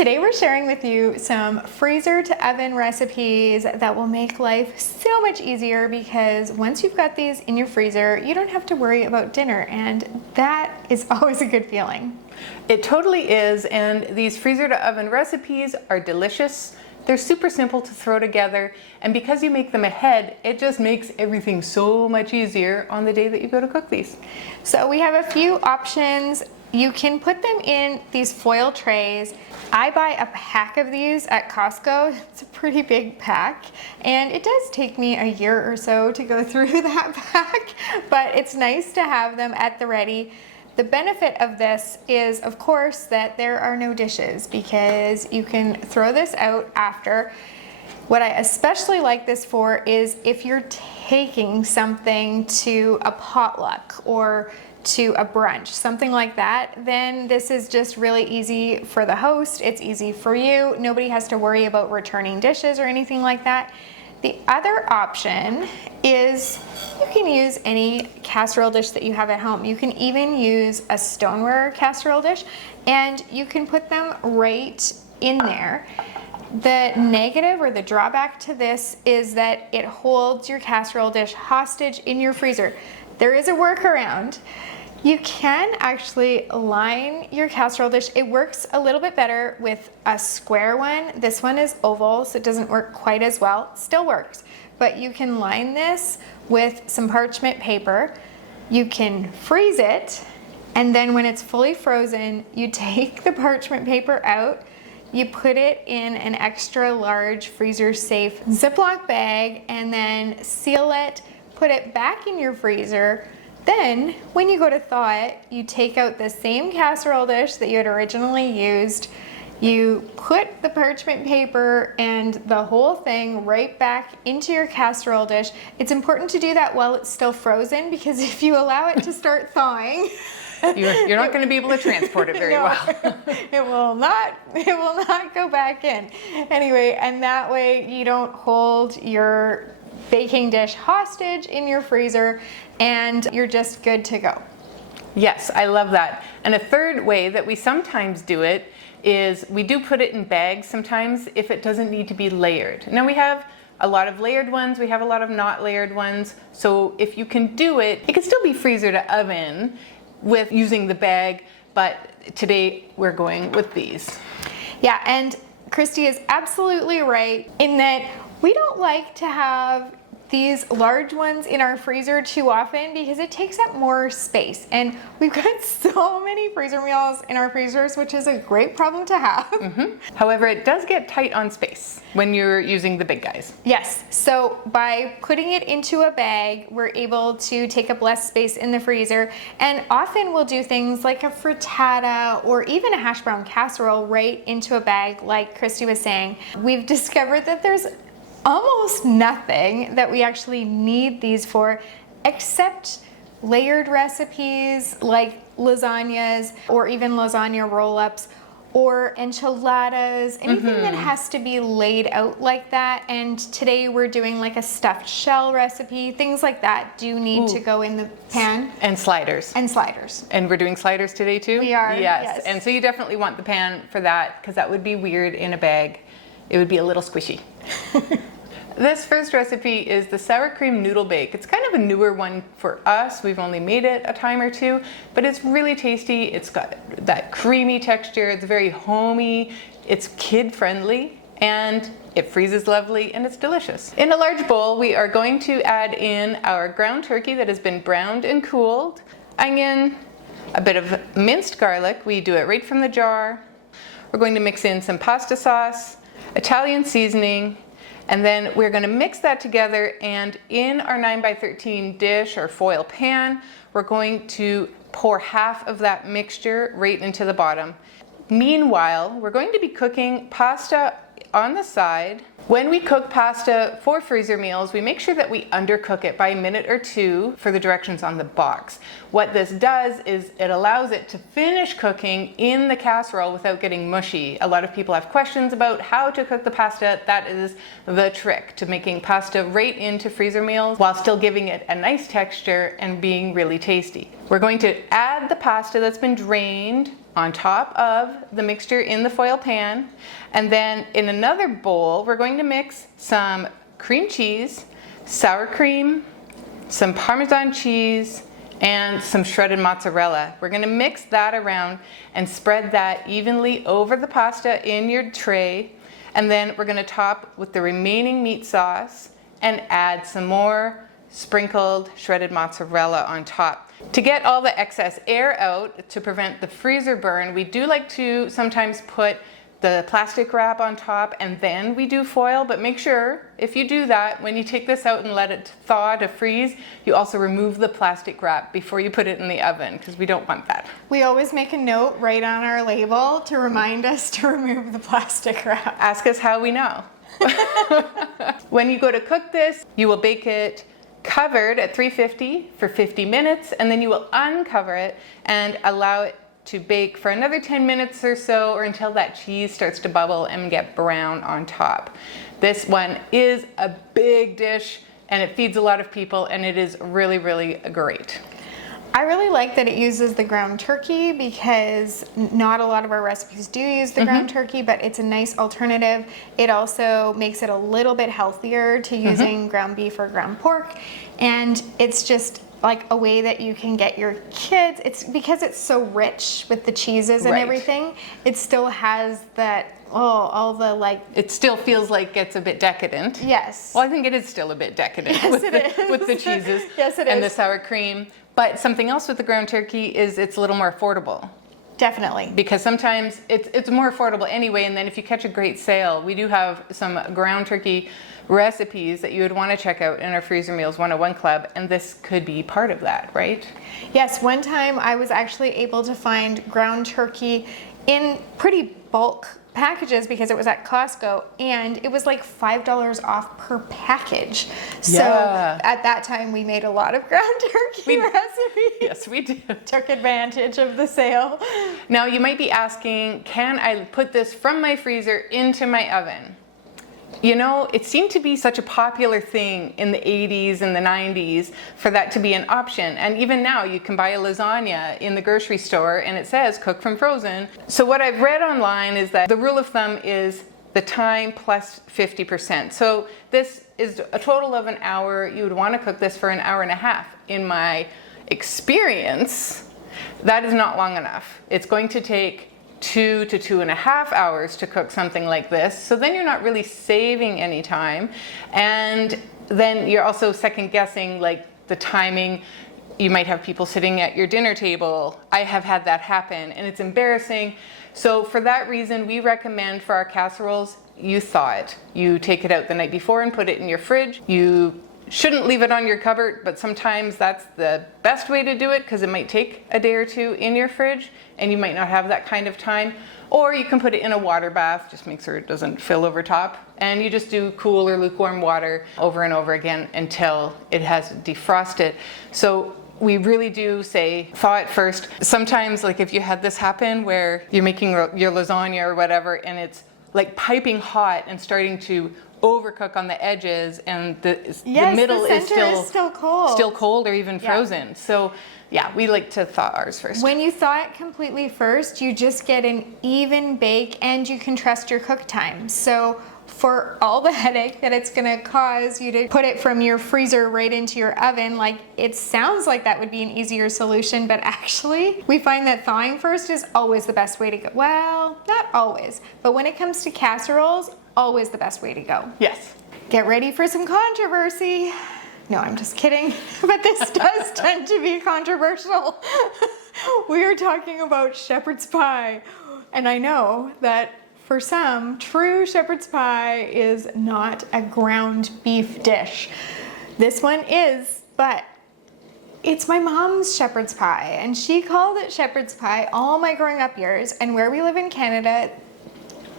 Today we're sharing with you some freezer to oven recipes that will make life so much easier, because once you've got these in your freezer, you don't have to worry about dinner, and that is always a good feeling. It totally is, and these freezer to oven recipes are delicious. They're super simple to throw together, and because you make them ahead, it just makes everything so much easier on the day that you go to cook these. So we have a few options. You can put them in these foil trays. I buy a pack of these at Costco. It's a pretty big pack, and it does take me a year or so to go through that pack, but it's nice to have them at the ready. The benefit of this is, of course, that there are no dishes, because you can throw this out after. What I especially like this for is if you're taking something to a potluck or to a brunch, something like that, then this is just really easy for the host. It's easy for you. Nobody has to worry about returning dishes or anything like that. The other option is you can use any casserole dish that you have at home. You can even use a stoneware casserole dish, and you can put them right in there. The negative or the drawback to this is that it holds your casserole dish hostage in your freezer. There is a workaround. You can actually line your casserole dish. It works a little bit better with a square one. This one is oval, so it doesn't work quite as well. It still works, but you can line this with some parchment paper. You can freeze it, and then when it's fully frozen, you take the parchment paper out, you put it in an extra large freezer safe Ziploc bag, and then seal it, put it back in your freezer. Then, when you go to thaw it, you take out the same casserole dish that you had originally used, you put the parchment paper and the whole thing right back into your casserole dish. It's important to do that while it's still frozen, because if you allow it to start thawing, you're not going to be able to transport it very well. It will not go back in. Anyway, and that way you don't hold your baking dish hostage in your freezer, and you're just good to go. Yes, I love that. And a third way that we sometimes do it is we do put it in bags sometimes if it doesn't need to be layered. Now we have a lot of layered ones, we have a lot of not layered ones. So if you can do it, it can still be freezer to oven with using the bag, but today we're going with these. Yeah, and Christy is absolutely right in that we don't like to have these large ones in our freezer too often, because it takes up more space, and we've got so many freezer meals in our freezers, which is a great problem to have. However, it does get tight on space when you're using the big guys. Yes, so by putting it into a bag, we're able to take up less space in the freezer, and often we'll do things like a frittata or even a hash brown casserole right into a bag, like Christy was saying. We've discovered that there's almost nothing that we actually need these for, except layered recipes like lasagnas or even lasagna roll-ups or enchiladas, anything that has to be laid out like that. And today we're doing like a stuffed shell recipe. Things like that do need to go in the pan. And sliders. And sliders. And we're doing sliders today too? We are, yes. And so you definitely want the pan for that, because that would be weird in a bag. It would be a little squishy. This first recipe is the sour cream noodle bake. It's kind of a newer one for us. We've only made it a time or two, but it's really tasty. It's got that creamy texture. It's very homey. It's kid friendly, and it freezes lovely, and it's delicious. In a large bowl, we are going to add in our ground turkey that has been browned and cooled, onion, a bit of minced garlic. We do it right from the jar. We're going to mix in some pasta sauce, Italian seasoning, and then we're going to mix that together, and in our 9x13 dish or foil pan, we're going to pour half of that mixture right into the bottom. Meanwhile, we're going to be cooking pasta on the side. When we cook pasta for freezer meals, we make sure that we undercook it by a minute or two for the directions on the box. What this does is it allows it to finish cooking in the casserole without getting mushy. A lot of people have questions about how to cook the pasta. That is the trick to making pasta right into freezer meals while still giving it a nice texture and being really tasty. We're going to add the pasta that's been drained on top of the mixture in the foil pan. And then in another bowl, we're going to mix some cream cheese, sour cream, some Parmesan cheese, and some shredded mozzarella. We're gonna mix that around and spread that evenly over the pasta in your tray. And then we're gonna top with the remaining meat sauce and add some more sprinkled shredded mozzarella on top. To get all the excess air out, to prevent the freezer burn, we do like to sometimes put the plastic wrap on top and then we do foil, but make sure if you do that, when you take this out and let it thaw to freeze, you also remove the plastic wrap before you put it in the oven, because we don't want that. We always make a note right on our label to remind us to remove the plastic wrap. Ask us how we know. When you go to cook this, you will bake it covered at 350 for 50 minutes, and then you will uncover it and allow it to bake for another 10 minutes or so, or until that cheese starts to bubble and get brown on top. This one is a big dish and it feeds a lot of people, and it is really, really great. I really like that it uses the ground turkey, because not a lot of our recipes do use the ground turkey, but it's a nice alternative. It also makes it a little bit healthier to using ground beef or ground pork, and it's just like a way that you can get your kids, it's because it's so rich with the cheeses and everything, it still has that, all the like... It still feels like it's a bit decadent. Yes. Well, I think it is still a bit decadent with the cheeses Yes, it and is. the sour cream. But something else with the ground turkey is it's a little more affordable. Definitely. Because sometimes it's more affordable anyway, and then if you catch a great sale, we do have some ground turkey recipes that you would want to check out in our Freezer Meals 101 Club, and this could be part of that, right? Yes, one time I was actually able to find ground turkey in pretty bulk packages because it was at Costco, and it was like $5 off per package. So at that time we made a lot of ground turkey recipes. Yes, we did. Took advantage of the sale. Now you might be asking, can I put this from my freezer into my oven? You know, it seemed to be such a popular thing in the 80s and the 90s for that to be an option. And even now you can buy a lasagna in the grocery store and it says cook from frozen. So what I've read online is that the rule of thumb is the time plus 50%. So this is a total of an hour. You would want to cook this for an hour and a half. In my experience, that is not long enough. It's going to take 2 to 2.5 hours to cook something like this. So then you're not really saving any time. And then you're also second guessing like the timing. You might have people sitting at your dinner table. I have had that happen and it's embarrassing. So for that reason, we recommend for our casseroles, you thaw it. You take it out the night before and put it in your fridge. You shouldn't leave it on your cupboard, but sometimes that's the best way to do it because it might take a day or two in your fridge and you might not have that kind of time. Or you can put it in a water bath, just make sure it doesn't fill over top. And you just do cool or lukewarm water over and over again until it has defrosted. So we really do say thaw it first. Sometimes, like if you had this happen where you're making your lasagna or whatever and it's like piping hot and starting to overcook on the edges, and the middle is still cold or even frozen. So yeah, we like to thaw ours first. When you thaw it completely first, you just get an even bake and you can trust your cook time. So for all the headache that it's gonna cause you to put it from your freezer right into your oven, like it sounds like that would be an easier solution, but actually we find that thawing first is always the best way to go. Well, not always, but when it comes to casseroles, always the best way to go. Yes. Get ready for some controversy. No, I'm just kidding, but this does tend to be controversial. We are talking about shepherd's pie, and I know that for some, true shepherd's pie is not a ground beef dish. This one is, but it's my mom's shepherd's pie, and she called it shepherd's pie all my growing up years, and where we live in Canada,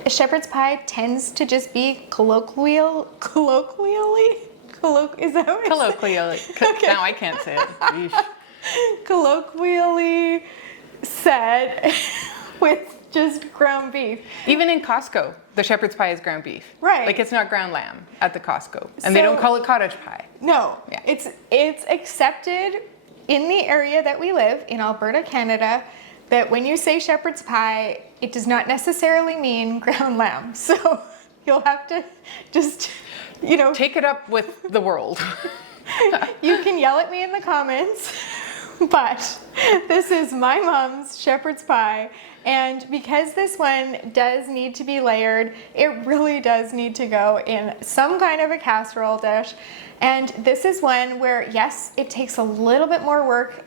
shepherd's pie tends to just be colloquially? Is that what Colloquially. Okay. Now I can't say it. Yeesh. Colloquially said with just ground beef. Even in Costco, the shepherd's pie is ground beef. Right. Like it's not ground lamb at the Costco. And they don't call it cottage pie. No, Yeah. it's accepted in the area that we live, in Alberta, Canada. that when you say shepherd's pie, it does not necessarily mean ground lamb. So you'll have to just, take it up with the world. You can yell at me in the comments, but this is my mom's shepherd's pie. And because this one does need to be layered, it really does need to go in some kind of a casserole dish. And this is one where, yes, it takes a little bit more work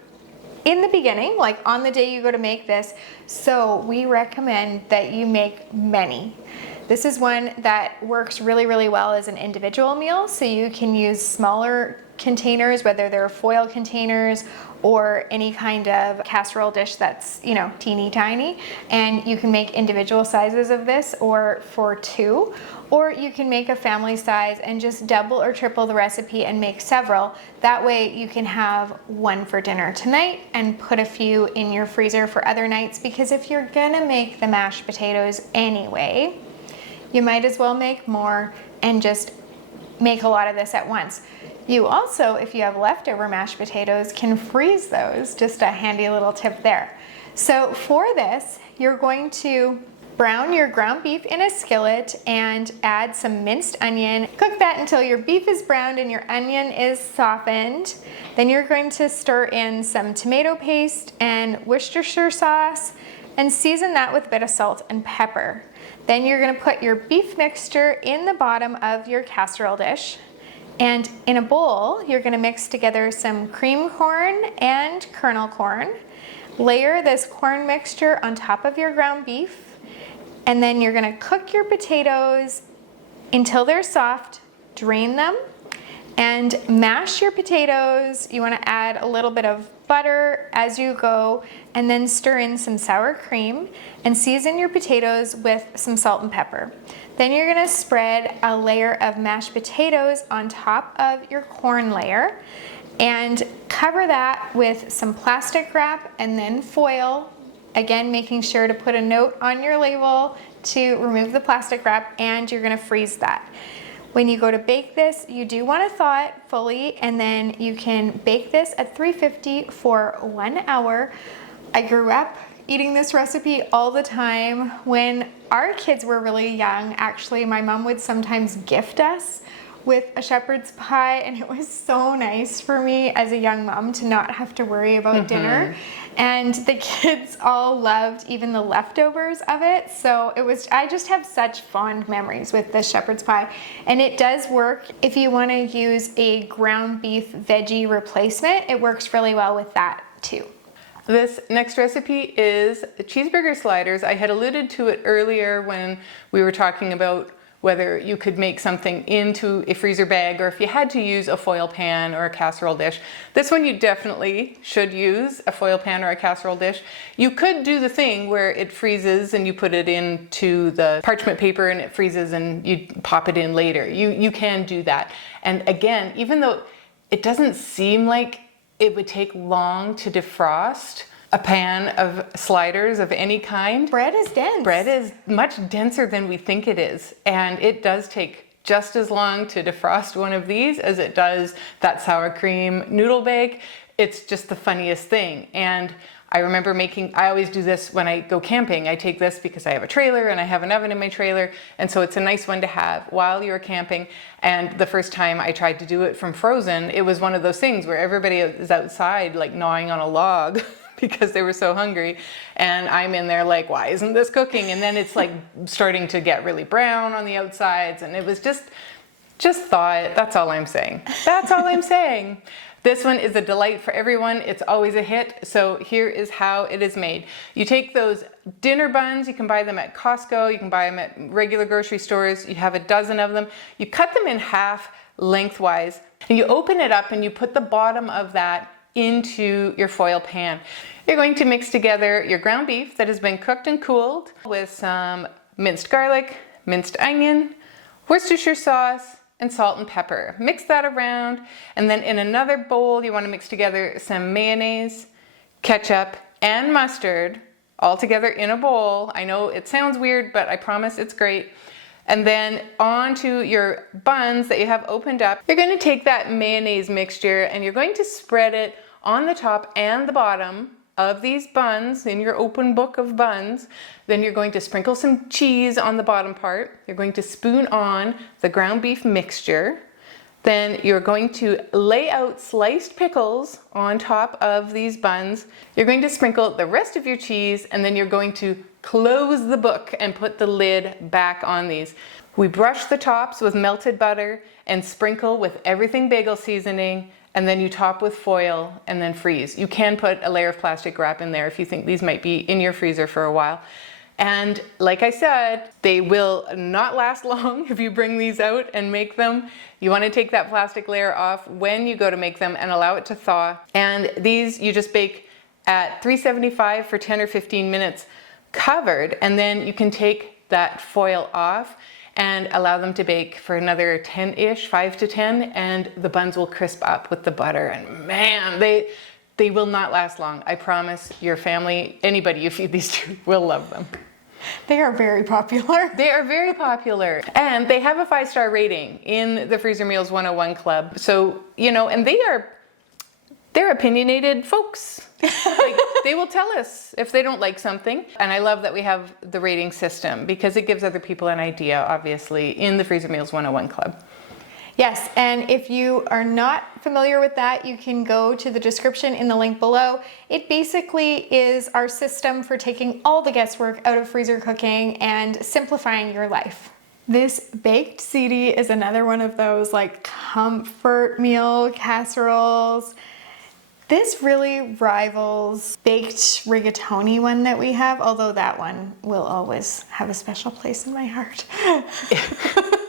in the beginning, like on the day you go to make this. So we recommend that you make many. This is one that works really, really well as an individual meal. So you can use smaller containers, whether they're foil containers or any kind of casserole dish that's, teeny tiny. And you can make individual sizes of this or for two, or you can make a family size and just double or triple the recipe and make several. That way you can have one for dinner tonight and put a few in your freezer for other nights, because if you're gonna make the mashed potatoes anyway, you might as well make more and just make a lot of this at once. You also, if you have leftover mashed potatoes, can freeze those. Just a handy little tip there. So for this, you're going to brown your ground beef in a skillet and add some minced onion. Cook that until your beef is browned and your onion is softened. Then you're going to stir in some tomato paste and Worcestershire sauce and season that with a bit of salt and pepper. Then you're gonna put your beef mixture in the bottom of your casserole dish. And in a bowl, you're gonna mix together some cream corn and kernel corn. Layer this corn mixture on top of your ground beef. And then you're gonna cook your potatoes until they're soft, drain them, and mash your potatoes. You wanna add a little bit of butter as you go, and then stir in some sour cream and season your potatoes with some salt and pepper. Then you're gonna spread a layer of mashed potatoes on top of your corn layer and cover that with some plastic wrap and then foil. Again, making sure to put a note on your label to remove the plastic wrap, and you're gonna freeze that. When you go to bake this, you do want to thaw it fully, and then you can bake this at 350 for 1 hour. I grew up eating this recipe all the time. When our kids were really young, actually, my mom would sometimes gift us with a shepherd's pie, and it was so nice for me as a young mom to not have to worry about dinner. And the kids all loved even the leftovers of it. So I just have such fond memories with this shepherd's pie. And it does work if you want to use a ground beef veggie replacement. It works really well with that too. This next recipe is cheeseburger sliders. I had alluded to it earlier when we were talking about whether you could make something into a freezer bag or if you had to use a foil pan or a casserole dish. This one you definitely should use a foil pan or a casserole dish. You could do the thing where it freezes and you put it into the parchment paper and it freezes and you pop it in later. You can do that. And again, even though it doesn't seem like it would take long to defrost a pan of sliders of any kind. Bread is dense. Bread is much denser than we think it is. And it does take just as long to defrost one of these as it does that sour cream noodle bake. It's just the funniest thing. And I remember I always do this when I go camping. I take this because I have a trailer and I have an oven in my trailer. And so it's a nice one to have while you're camping. And the first time I tried to do it from frozen, it was one of those things where everybody is outside like gnawing on a log because they were so hungry. And I'm in there like, why isn't this cooking? And then it's like starting to get really brown on the outsides. And it was just thought, that's all I'm saying. That's all I'm saying. This one is a delight for everyone. It's always a hit. So here is how it is made. You take those dinner buns, you can buy them at Costco, you can buy them at regular grocery stores. You have a dozen of them. You cut them in half lengthwise and you open it up and you put the bottom of that into your foil pan. You're going to mix together your ground beef that has been cooked and cooled with some minced garlic, minced onion, Worcestershire sauce, and salt and pepper. Mix that around, and then in another bowl you want to mix together some mayonnaise, ketchup, and mustard all together in a bowl. I know it sounds weird, but I promise it's great. And then onto your buns that you have opened up, you're going to take that mayonnaise mixture and you're going to spread it on the top and the bottom of these buns in your open book of buns. Then you're going to sprinkle some cheese on the bottom part. You're going to spoon on the ground beef mixture. Then you're going to lay out sliced pickles on top of these buns. You're going to sprinkle the rest of your cheese, and then you're going to close the book and put the lid back on these. We brush the tops with melted butter and sprinkle with everything bagel seasoning, and then you top with foil and then freeze. You can put a layer of plastic wrap in there if you think these might be in your freezer for a while. And like I said, they will not last long if you bring these out and make them. You want to take that plastic layer off when you go to make them and allow it to thaw. And these you just bake at 375 for 10 or 15 minutes covered, and then you can take that foil off and allow them to bake for another 10-ish, 5 to 10, and the buns will crisp up with the butter. And man, they will not last long. I promise your family, anybody you feed these to will love them. They are very popular. They are very popular. And they have a 5-star rating in the Freezer Meals 101 Club. So, you know, and they're opinionated folks. Like, they will tell us if they don't like something. And I love that we have the rating system because it gives other people an idea, obviously, in the Freezer Meals 101 Club. Yes, and if you are not familiar with that, you can go to the description in the link below. It basically is our system for taking all the guesswork out of freezer cooking and simplifying your life. This baked ziti is another one of those like comfort meal casseroles. This really rivals baked rigatoni one that we have, although that one will always have a special place in my heart.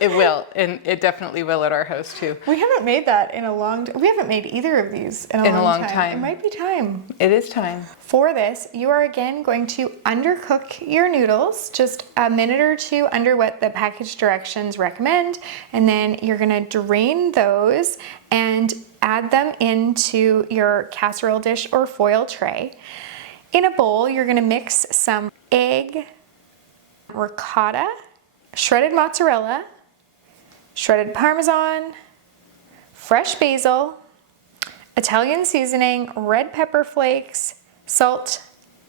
It will, and it definitely will at our house too. We haven't made that in a long time. We haven't made either of these in a long time. It might be time. It is time. For this, you are again going to undercook your noodles, just a minute or two under what the package directions recommend, and then you're gonna drain those and add them into your casserole dish or foil tray. In a bowl, you're gonna mix some egg, ricotta, shredded mozzarella, shredded Parmesan, fresh basil, Italian seasoning, red pepper flakes, salt,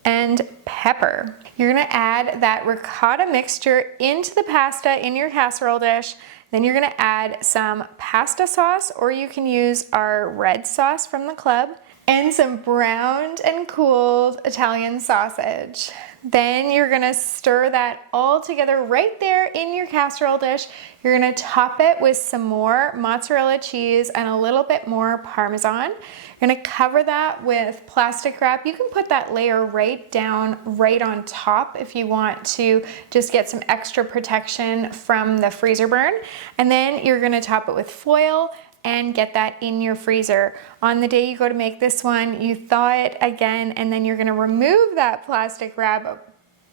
and pepper. You're gonna add that ricotta mixture into the pasta in your casserole dish. Then you're gonna add some pasta sauce, or you can use our red sauce from the club, and some browned and cooled Italian sausage. Then you're gonna stir that all together right there in your casserole dish. You're gonna top it with some more mozzarella cheese and a little bit more Parmesan. You're gonna cover that with plastic wrap. You can put that layer right down, right on top if you want to just get some extra protection from the freezer burn. And then you're gonna top it with foil and get that in your freezer. On the day you go to make this one, you thaw it again, and then you're gonna remove that plastic wrap,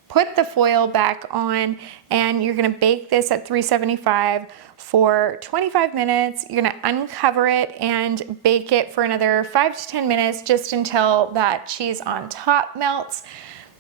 put the foil back on, and you're gonna bake this at 375 for 25 minutes. You're gonna uncover it and bake it for another 5 to 10 minutes, just until that cheese on top melts.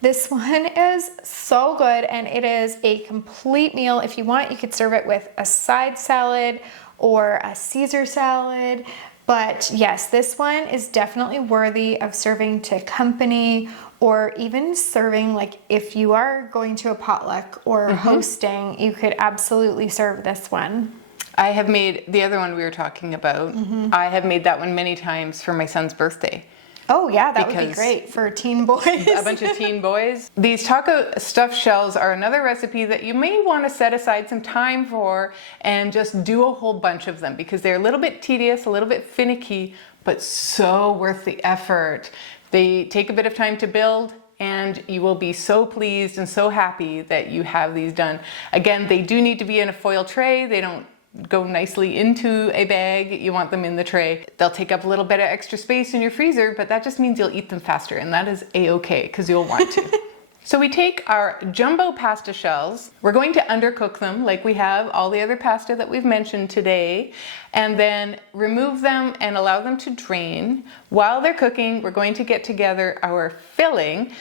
This one is so good, and it is a complete meal. If you want, you could serve it with a side salad or a Caesar salad. But yes, this one is definitely worthy of serving to company, or even serving, like if you are going to a potluck or hosting, you could absolutely serve this one. I have made the other one we were talking about. I have made that one many times for my son's birthday. Oh yeah, that would be great for teen boys. A bunch of teen boys. These taco stuffed shells are another recipe that you may want to set aside some time for and just do a whole bunch of them, because they're a little bit tedious, a little bit finicky, but so worth the effort. They take a bit of time to build, and you will be so pleased and so happy that you have these done. Again, they do need to be in a foil tray. They don't go nicely into a bag. You want them in the tray. They'll take up a little bit of extra space in your freezer, but that just means you'll eat them faster, and that is a-okay, because you'll want to. So we take our jumbo pasta shells, we're going to undercook them like we have all the other pasta that we've mentioned today, and then remove them and allow them to drain. While they're cooking, we're going to get together our filling,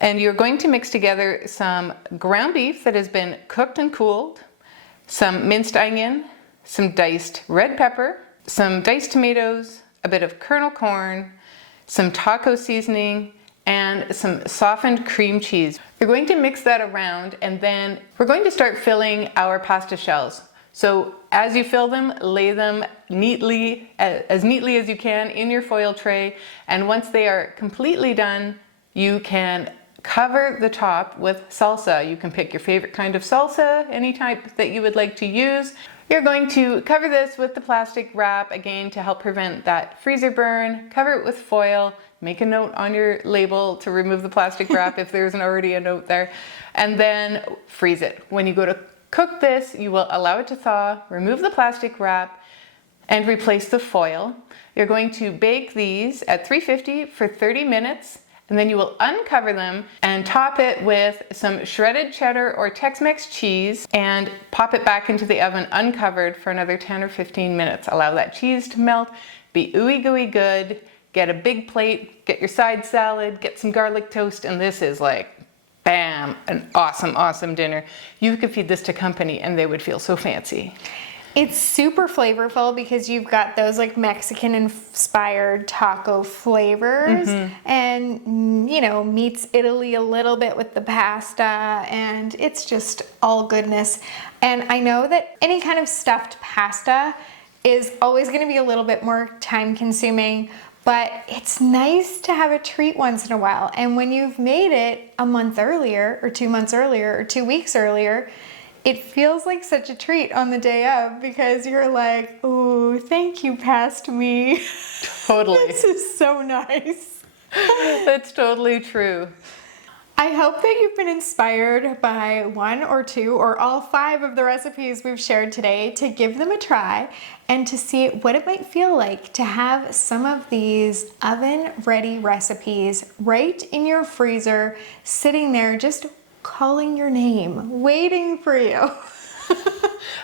and you're going to mix together some ground beef that has been cooked and cooled, some minced onion, some diced red pepper, some diced tomatoes, a bit of kernel corn, some taco seasoning, and some softened cream cheese. We're going to mix that around, and then we're going to start filling our pasta shells. So as you fill them, lay them neatly, as neatly as you can in your foil tray. And once they are completely done, you can cover the top with salsa. You can pick your favorite kind of salsa, any type that you would like to use. You're going to cover this with the plastic wrap, again, to help prevent that freezer burn. Cover it with foil. Make a note on your label to remove the plastic wrap if there isn't already a note there. And then freeze it. When you go to cook this, you will allow it to thaw, remove the plastic wrap, and replace the foil. You're going to bake these at 350 for 30 minutes, and then you will uncover them and top it with some shredded cheddar or Tex-Mex cheese and pop it back into the oven uncovered for another 10 or 15 minutes. Allow that cheese to melt, be ooey gooey good, get a big plate, get your side salad, get some garlic toast, and this is like, bam, an awesome, awesome dinner. You could feed this to company and they would feel so fancy. It's super flavorful because you've got those like Mexican inspired taco flavors and, you know, meets Italy a little bit with the pasta, and it's just all goodness. And I know that any kind of stuffed pasta is always going to be a little bit more time consuming, but it's nice to have a treat once in a while. And when you've made it a month earlier or 2 months earlier or 2 weeks earlier, it feels like such a treat on the day of because you're like, ooh, thank you, past me. Totally. This is so nice. That's totally true. I hope that you've been inspired by 1 or 2 or all 5 of the recipes we've shared today to give them a try and to see what it might feel like to have some of these oven-ready recipes right in your freezer, sitting there just calling your name, waiting for you.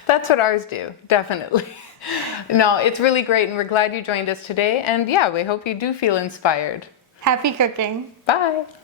That's what ours do, definitely. No, it's really great, and we're glad you joined us today. And yeah, we hope you do feel inspired. Happy cooking. Bye.